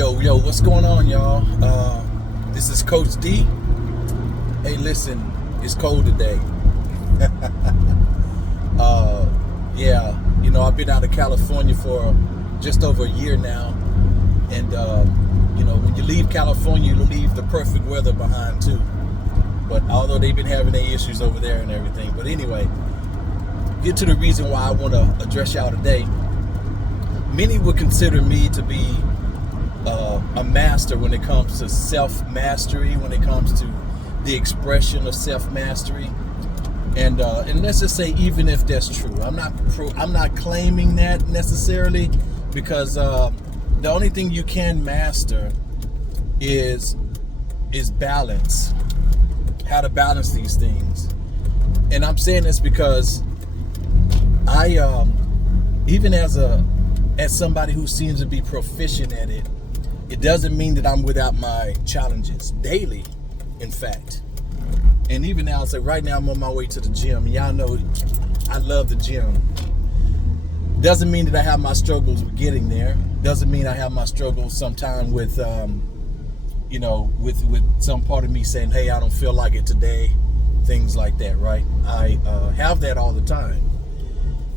Yo, what's going on, y'all? This is Coach D. Hey, listen, it's cold today. Yeah, I've been out of California for just over a year now. And, when you leave California, you leave the perfect weather behind, too. But although they've been having their issues over there and everything. But anyway, get to the reason why I want to address y'all today. Many would consider me to be a master when it comes to self-mastery, when it comes to the expression of self-mastery. And let's just say, even if that's true, I'm not claiming that necessarily, because the only thing you can master is balance, how to balance these things. And I'm saying this because I even as somebody who seems to be proficient at it, it doesn't mean that I'm without my challenges daily, in fact. And even now, so right now I'm on my way to the gym. Y'all know I love the gym. Doesn't mean that I have my struggles with getting there. Doesn't mean I have my struggles sometime with, with some part of me saying, hey, I don't feel like it today. Things like that, right? I have that all the time.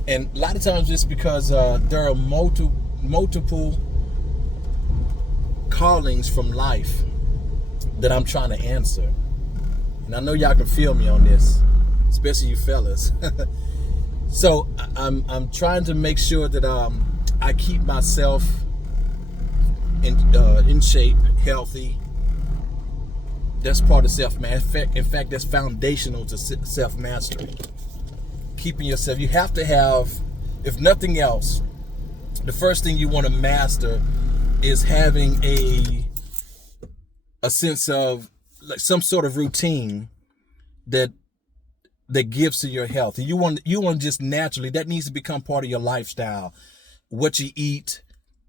And a lot of times it's because there are multiple callings from life that I'm trying to answer. And I know y'all can feel me on this, especially you fellas. So I'm trying to make sure that I keep myself in shape, healthy. That's part of self-mastery. In fact, that's foundational to self-mastery. Keeping yourself, you have to have, if nothing else, the first thing you want to master is having a sense of like some sort of routine that gives to your health. And you want just naturally, that needs to become part of your lifestyle. What you eat,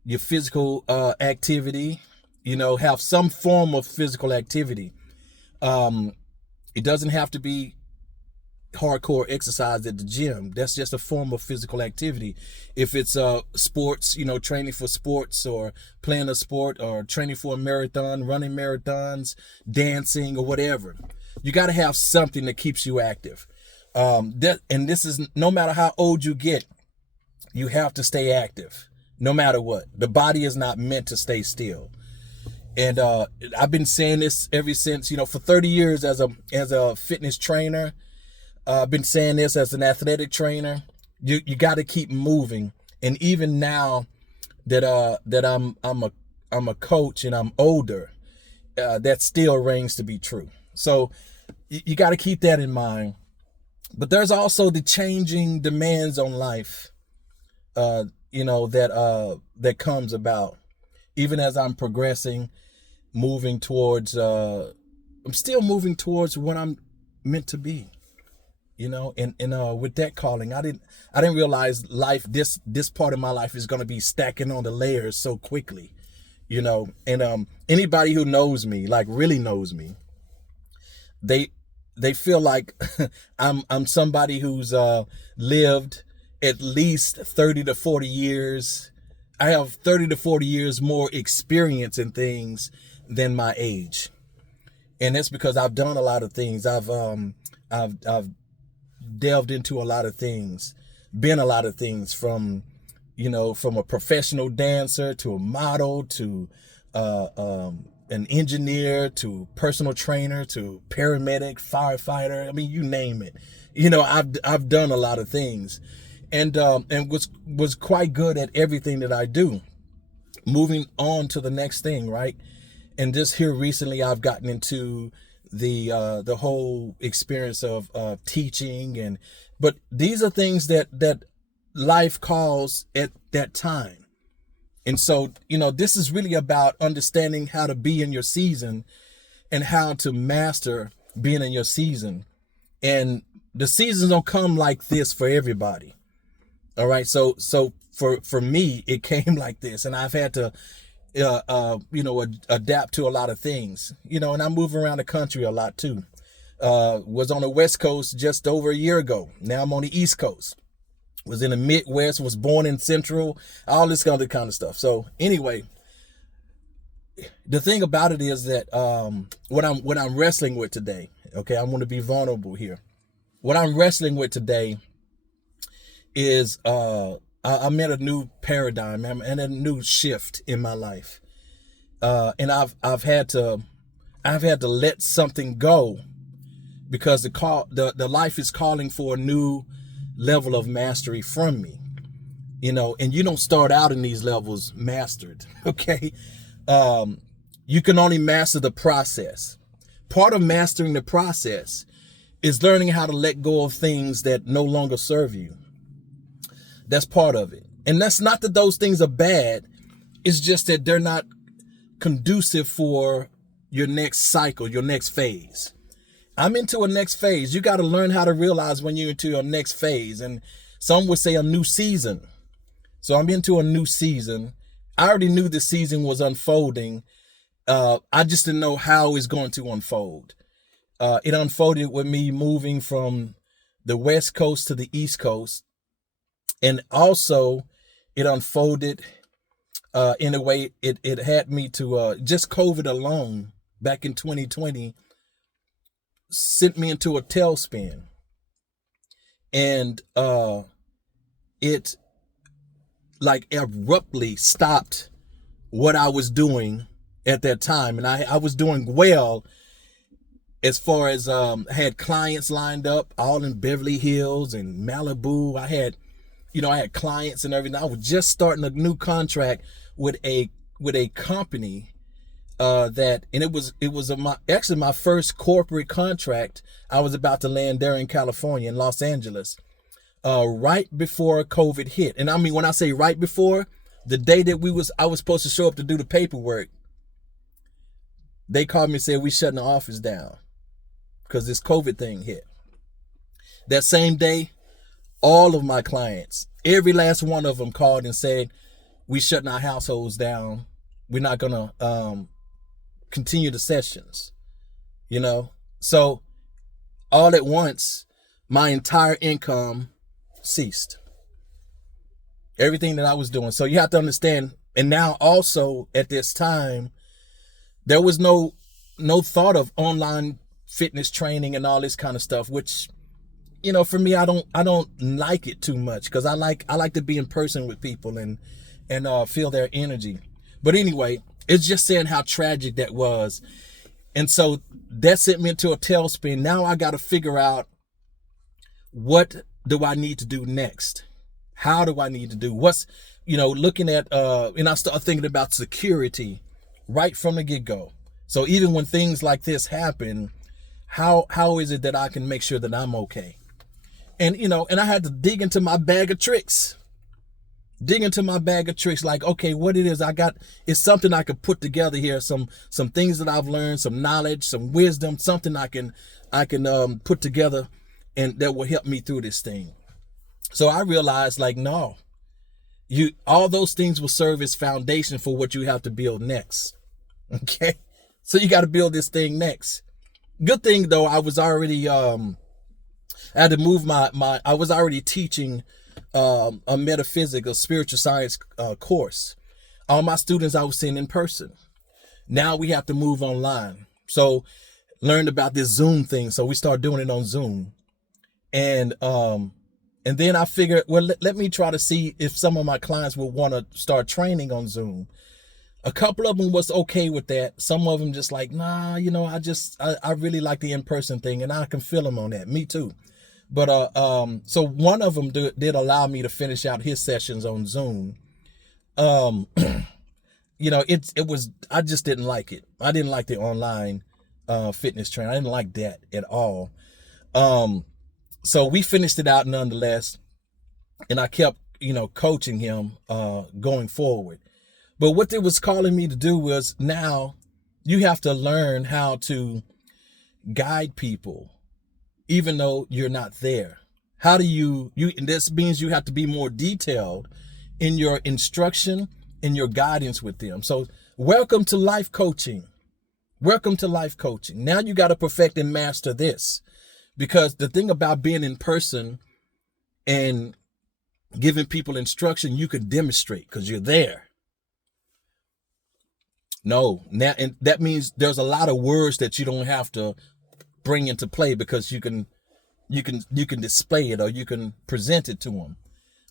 your physical activity, have some form of physical activity. It doesn't have to be hardcore exercise at the gym. That's just a form of physical activity. If it's sports, training for sports, or playing a sport, or training for a marathon, running marathons, dancing, or whatever, you got to have something that keeps you active. And this is no matter how old you get, you have to stay active no matter what. The body is not meant to stay still. And I've been saying this ever since, for 30 years as a fitness trainer. I've been saying this as an athletic trainer. You got to keep moving. And even now that I'm a coach and I'm older, that still rings to be true. So you got to keep that in mind. But there's also the changing demands on life, that comes about. Even as I'm progressing, moving towards, I'm still moving towards what I'm meant to be. And with that calling, I didn't realize life, this part of my life is going to be stacking on the layers so quickly, and anybody who knows me, like really knows me, they feel like I'm somebody who's lived at least 30 to 40 years. I have 30 to 40 years more experience in things than my age. And that's because I've done a lot of things. I've delved into a lot of things, been a lot of things, from a professional dancer to a model to an engineer to personal trainer to paramedic, firefighter. I mean, you name it. I've done a lot of things, and was quite good at everything that I do. Moving on to the next thing, right? And just here recently, I've gotten into the whole experience of teaching, but these are things that life calls at that time. And so, this is really about understanding how to be in your season and how to master being in your season. And the seasons don't come like this for everybody. All right. So for me, it came like this, and I've had to adapt to a lot of things, and I move around the country a lot too. Was on the West Coast just over a year ago. Now I'm on the East Coast. Was in the Midwest, was born in Central, all this kind of stuff. So anyway, the thing about it is that what I'm wrestling with today, okay, I'm going to be vulnerable here. What I'm wrestling with today is I'm at a new paradigm. I'm at a new shift in my life, and I've had to let something go because the life is calling for a new level of mastery from me. And you don't start out in these levels mastered, okay? You can only master the process. Part of mastering the process is learning how to let go of things that no longer serve you. That's part of it. And that's not that those things are bad. It's just that they're not conducive for your next cycle, your next phase. I'm into a next phase. You got to learn how to realize when you're into your next phase. And some would say a new season. So I'm into a new season. I already knew the season was unfolding. I just didn't know how it's going to unfold. It unfolded with me moving from the West Coast to the East Coast. And also it unfolded in a way it had me to just COVID alone back in 2020 sent me into a tailspin. And it like abruptly stopped what I was doing at that time. And I was doing well as far as had clients lined up all in Beverly Hills and Malibu. I had clients and everything. I was just starting a new contract with a company and it was my first corporate contract I was about to land there in California, in Los Angeles, right before COVID hit. And I mean, when I say right before, the day that I was supposed to show up to do the paperwork, they called me and said, we shutting the office down because this COVID thing hit. That same day, all of my clients, every last one of them called and said, we shutting our households down. We're not going to continue the sessions, So all at once, my entire income ceased. Everything that I was doing. So you have to understand. And now also at this time, there was no thought of online fitness training and all this kind of stuff, which, for me, I don't like it too much because I like to be in person with people and feel their energy. But anyway, it's just saying how tragic that was. And so that sent me into a tailspin. Now I got to figure out, what do I need to do next? How do I need to do what's, looking at, and I start thinking about security right from the get-go. So even when things like this happen, how is it that I can make sure that I'm okay? And, and I had to dig into my bag of tricks. Like, okay, what it is I got is something I could put together here. Some things that I've learned, some knowledge, some wisdom, something I can put together and that will help me through this thing. So I realized, like, no, all those things will serve as foundation for what you have to build next. Okay. So you got to build this thing next. Good thing though, I was already, I had to move I was already teaching a metaphysics, a spiritual science course. All my students I was seeing in person. Now we have to move online. So learned about this Zoom thing. So we started doing it on Zoom. And then I figured, well, let me try to see if some of my clients would want to start training on Zoom. A couple of them was okay with that. Some of them just like, nah, I really like the in-person thing, and I can feel them on that. Me too. But so one of them did allow me to finish out his sessions on Zoom. It was, I just didn't like it. I didn't like the online fitness training. I didn't like that at all. So we finished it out nonetheless, and I kept, coaching him going forward. But what it was calling me to do was, now you have to learn how to guide people, even though you're not there. How do you and this means you have to be more detailed in your instruction, in your guidance with them. So welcome to life coaching. Welcome to life coaching. Now you got to perfect and master this. Because the thing about being in person and giving people instruction, you can demonstrate because you're there. No, now, and that means there's a lot of words that you don't have to bring into play because you can display it or you can present it to them.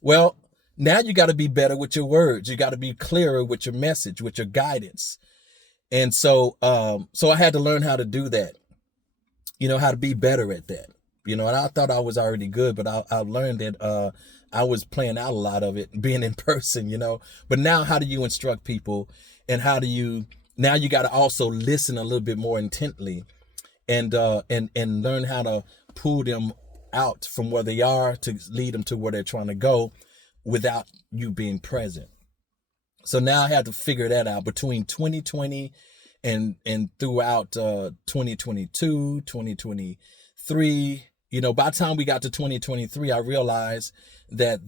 Well, now you got to be better with your words. You got to be clearer with your message, with your guidance. And so I had to learn how to do that, how to be better at that, and I thought I was already good, but I learned that I was playing out a lot of it being in person, but now how do you instruct people, and now you got to also listen a little bit more intently and learn how to pull them out from where they are to lead them to where they're trying to go without you being present. So now I had to figure that out between 2020 and throughout 2022, 2023. By the time we got to 2023, I realized that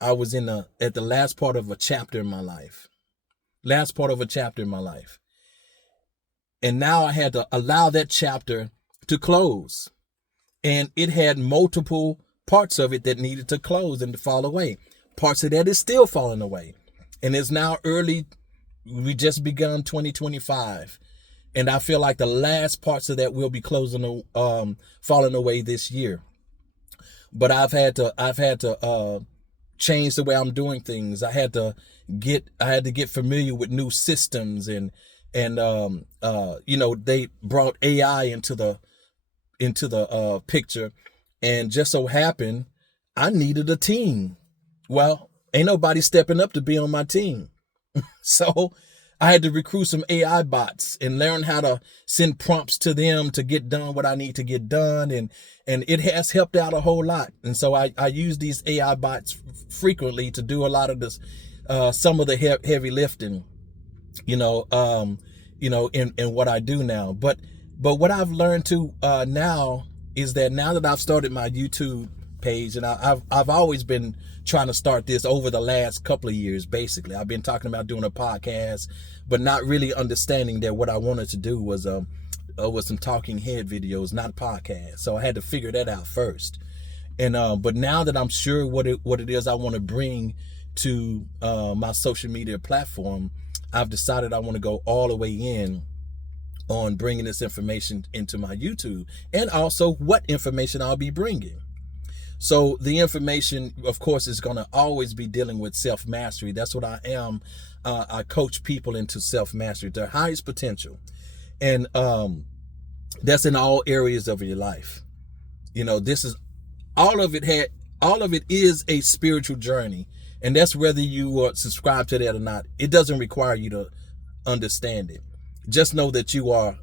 I was at the last part of a chapter in my life. And now I had to allow that chapter to close. And it had multiple parts of it that needed to close and to fall away. Parts of that is still falling away. And it's now we just begun 2025. And I feel like the last parts of that will be falling away this year. But I've had to change the way I'm doing things. I had to get familiar with new systems and they brought AI into the picture, and just so happened I needed a team. Well, ain't nobody stepping up to be on my team. So I had to recruit some AI bots and learn how to send prompts to them to get done what I need to get done. And it has helped out a whole lot. And so I use these AI bots frequently to do a lot of this, some of the heavy lifting, in what I do now. But what I've learned now is that now that I've started my YouTube page, and I've always been trying to start this over the last couple of years. Basically, I've been talking about doing a podcast, but not really understanding that what I wanted to do was some talking head videos, not podcasts. So I had to figure that out first. And but now that I'm sure what it is I want to bring to my social media platform, I've decided I want to go all the way in on bringing this information into my YouTube, and also what information I'll be bringing. So the information, of course, is going to always be dealing with self-mastery. That's what I am. I coach people into self-mastery, their highest potential. And that's in all areas of your life. This is all of it is a spiritual journey. And that's whether you subscribe to that or not. It doesn't require you to understand it. Just know that you are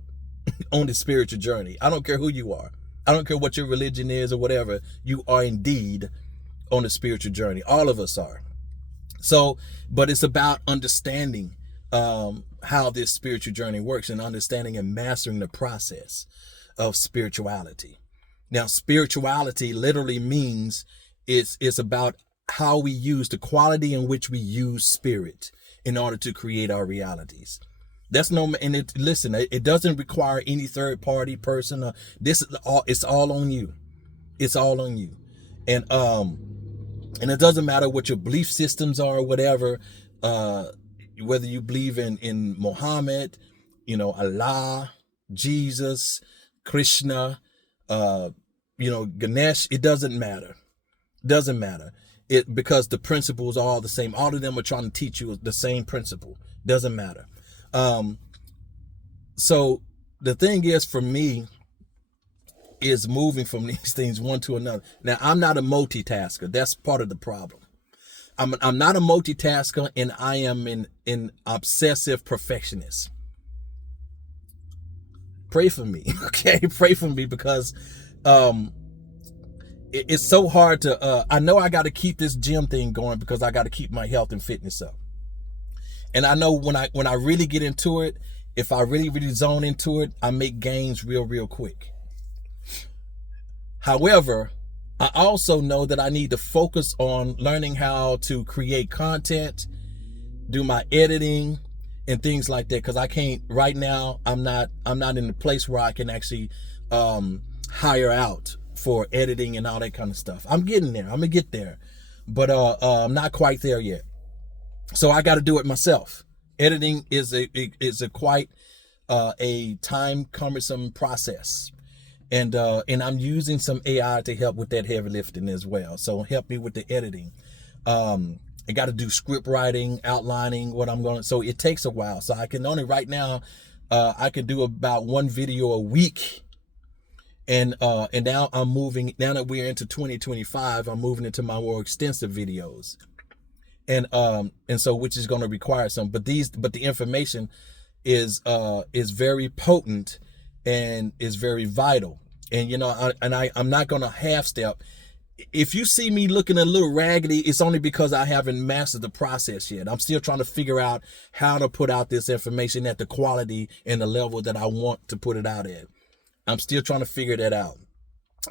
on the spiritual journey. I don't care who you are. I don't care what your religion is or whatever. You are indeed on the spiritual journey. All of us are. So, but it's about understanding how this spiritual journey works, and understanding and mastering the process of spirituality. Now, spirituality literally means it's about how we use the quality in which we use spirit in order to create our realities. It doesn't require any third party person. It's all on you. It's all on you. And it doesn't matter what your belief systems are or whatever, whether you believe in Muhammad, Allah, Jesus, Krishna, Ganesh. It doesn't matter. Because the principles are all the same. All of them are trying to teach you the same principle. Doesn't matter. So the thing is, for me, is moving from these things one to another. Now, I'm not a multitasker. That's part of the problem. I'm not a multitasker, and I am an obsessive perfectionist. Pray for me, okay? Pray for me, because it's so hard to. I know I got to keep this gym thing going because I got to keep my health and fitness up. And I know when I really get into it, if I really zone into it, I make gains real quick. However, I also know that I need to focus on learning how to create content, do my editing and things like that, because I can't right now. I'm not in the place where I can actually hire out for editing and all that kind of stuff. I'm getting there. I'm gonna get there, but I'm not quite there yet. So I got to do it myself. Editing is a quite a time cumbersome process. And I'm using some AI to help with that heavy lifting as well. So help me with the editing. I got to do script writing, outlining what I'm going to, so it takes a while. So I can only right now, I can do about one video a week. And now I'm moving, now that we're into 2025, I'm moving into my more extensive videos. And so, which is going to require some, but the information is very potent and is very vital. And, you know, I'm not going to half step. If you see me looking a little raggedy, it's only because I haven't mastered the process yet. I'm still trying to figure out how to put out this information at the quality and the level that I want to put it out at. I'm still trying to figure that out.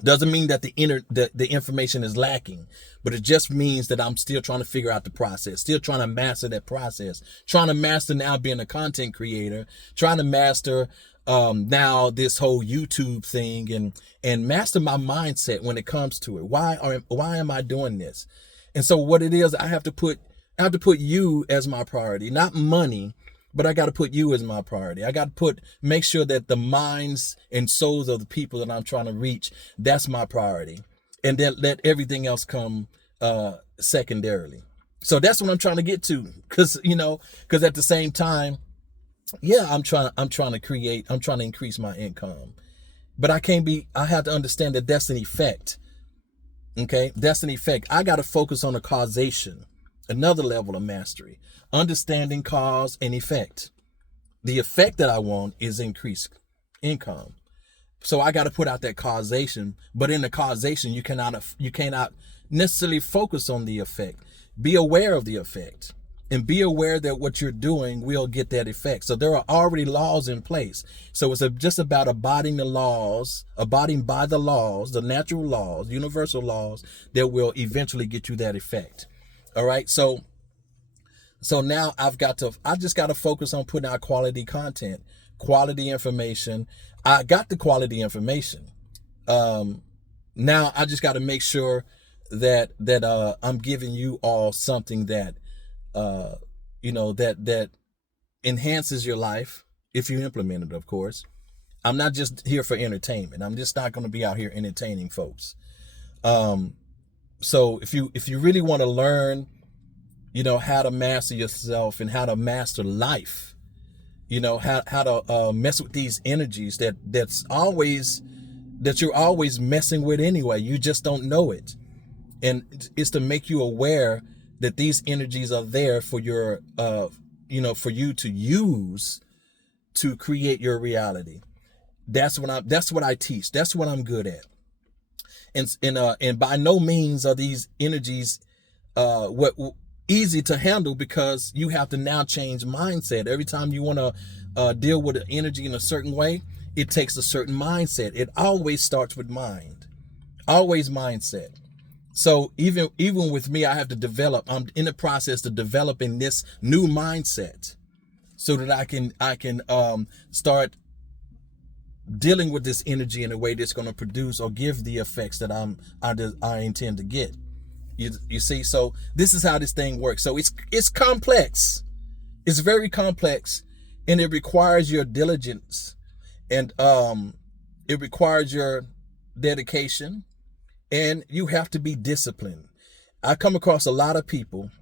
Doesn't mean that the information is lacking, but it just means that I'm still trying to figure out the process, still trying to master that process, trying to master now being a content creator, trying to master now this whole YouTube thing, and master my mindset when it comes to it. Why am I doing this? And so what it is, I have to put you as my priority, not money, but I got to put you as my priority. I got to make sure that the minds and souls of the people that I'm trying to reach, that's my priority. And then let everything else come secondarily. So that's what I'm trying to get to. Cause at the same time, yeah, I'm trying to increase my income, but I have to understand that that's an effect. Okay. That's an effect. I got to focus on the causation, another level of mastery, understanding cause and effect. The effect that I want is increased income. So I got to put out that causation, but in the causation, you cannot necessarily focus on the effect. Be aware of the effect. And be aware that what you're doing will get that effect. So there are already laws in place. So it's just about abiding by the laws, the natural laws, universal laws that will eventually get you that effect. All right. So now I just got to focus on putting out quality content, quality information. I got the quality information. Now I just got to make sure that I'm giving you all something that that enhances your life if you implement it, of course. I'm not just here for entertainment. I'm just not going to be out here entertaining folks. So if you really want to learn, how to master yourself and how to master life, how to mess with these energies that you're always messing with anyway. You just don't know it. And it's to make you aware that these energies are there for your, for you to use to create your reality. That's what I teach. That's what I'm good at. And by no means are these energies, easy to handle, because you have to now change mindset. Every time you want to, deal with an energy in a certain way, it takes a certain mindset. It always starts with mind, always mindset. So even with me, I have to develop. I'm in the process of developing this new mindset so that I can start dealing with this energy in a way that's going to produce or give the effects that I intend to get. You see, so this is how this thing works. So it's complex. It's very complex, and it requires your diligence, and it requires your dedication. And you have to be disciplined. I come across a lot of people,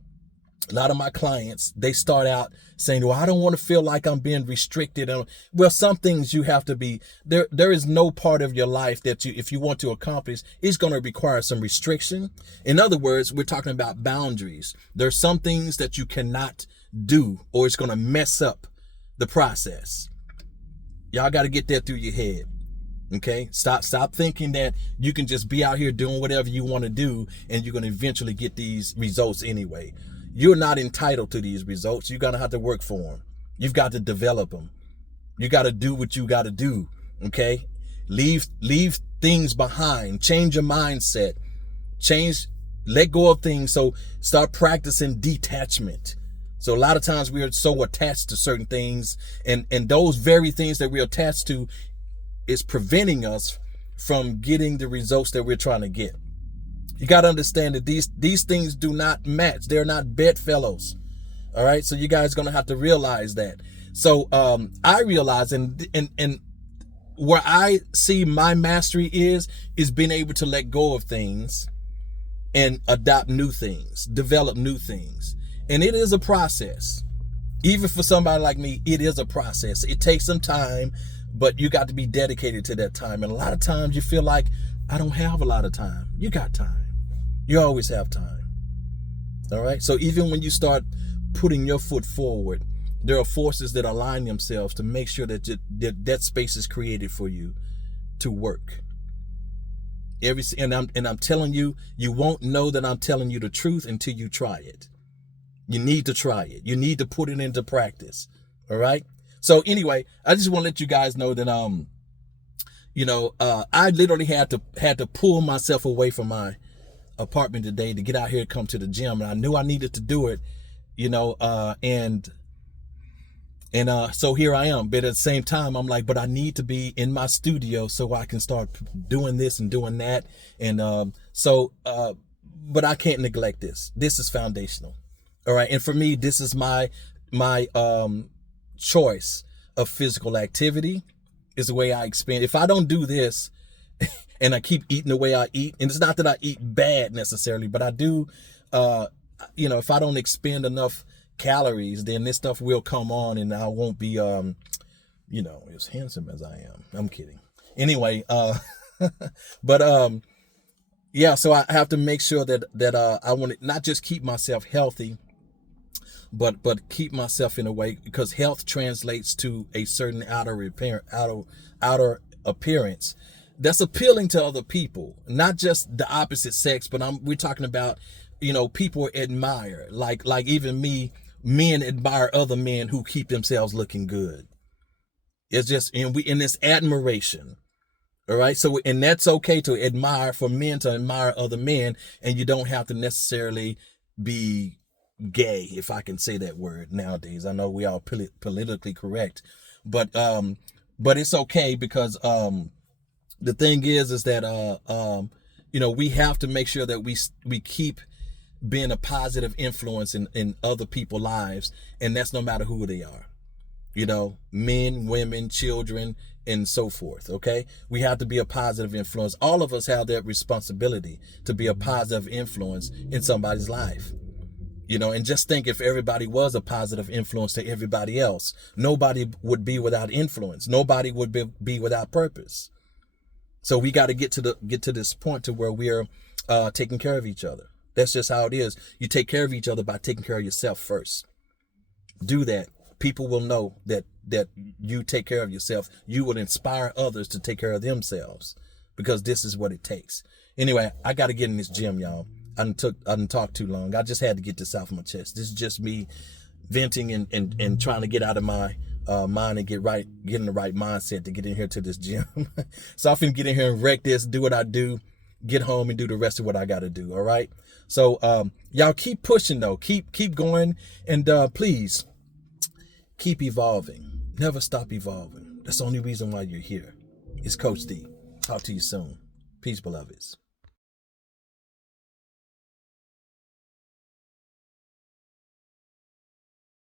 a lot of my clients, they start out saying, well, I don't want to feel like I'm being restricted. Well, some things you have to be, there is no part of your life that if you want to accomplish, it's going to require some restriction. In other words, we're talking about boundaries. There's some things that you cannot do, or it's going to mess up the process. Y'all got to get that through your head. Okay, stop thinking that you can just be out here doing whatever you want to do and you're going to eventually get these results anyway. You're not entitled to these results. You're going to have to work for them. You've got to develop them. You got to do what you got to do. Okay, leave things behind. Change your mindset. Let go of things. So start practicing detachment. So a lot of times we are so attached to certain things, and those very things that we're attached to is preventing us from getting the results that we're trying to get. You got to understand that these things do not match. They're not bedfellows. All right. So you guys are going to have to realize that. So I realize and where I see my mastery is being able to let go of things and adopt new things, develop new things. And it is a process. Even for somebody like me, it is a process. It takes some time, but you got to be dedicated to that time. And a lot of times you feel like, I don't have a lot of time. You got time. You always have time. All right. So even when you start putting your foot forward, there are forces that align themselves to make sure that that space is created for you to work. And I'm telling you, you won't know that I'm telling you the truth until you try it. You need to try it. You need to put it into practice. All right. So anyway, I just want to let you guys know that I literally had to pull myself away from my apartment today to get out here and come to the gym, and I knew I needed to do it, so here I am. But at the same time, I'm like, but I need to be in my studio so I can start doing this and doing that. And but I can't neglect this. This is foundational. All right. And for me, this is my choice of physical activity is the way I expand. If I don't do this and I keep eating the way I eat, and it's not that I eat bad necessarily, but I do, if I don't expend enough calories, then this stuff will come on and I won't be, as handsome as I am. I'm kidding. Anyway, so I have to make sure that I want to not just keep myself healthy, but keep myself in a way, because health translates to a certain outer appearance that's appealing to other people, not just the opposite sex, but we're talking about, people admire, like even me, men admire other men who keep themselves looking good. It's just, in this admiration. All right. So, and that's okay to admire, for men to admire other men, and you don't have to necessarily be gay, if I can say that word nowadays. I know we are politically correct, but it's okay, because the thing is that we have to make sure that we keep being a positive influence in other people's lives, and that's no matter who they are, men, women, children, and so forth. Okay, we have to be a positive influence. All of us have that responsibility to be a positive influence in somebody's life. And just think, if everybody was a positive influence to everybody else, nobody would be without influence. Nobody would be without purpose. So we got to get to this point to where we're taking care of each other. That's just how it is. You take care of each other by taking care of yourself first. Do that. People will know that you take care of yourself. You will inspire others to take care of themselves, because this is what it takes. Anyway, I got to get in this gym, y'all. I didn't talk too long. I just had to get this off my chest. This is just me venting and trying to get out of my mind and get in the right mindset to get in here to this gym. So I'm finna get in here and wreck this, do what I do, get home and do the rest of what I got to do. All right. So y'all keep pushing though. Keep going, and please keep evolving. Never stop evolving. That's the only reason why you're here. It's Coach D. Talk to you soon. Peace, beloveds.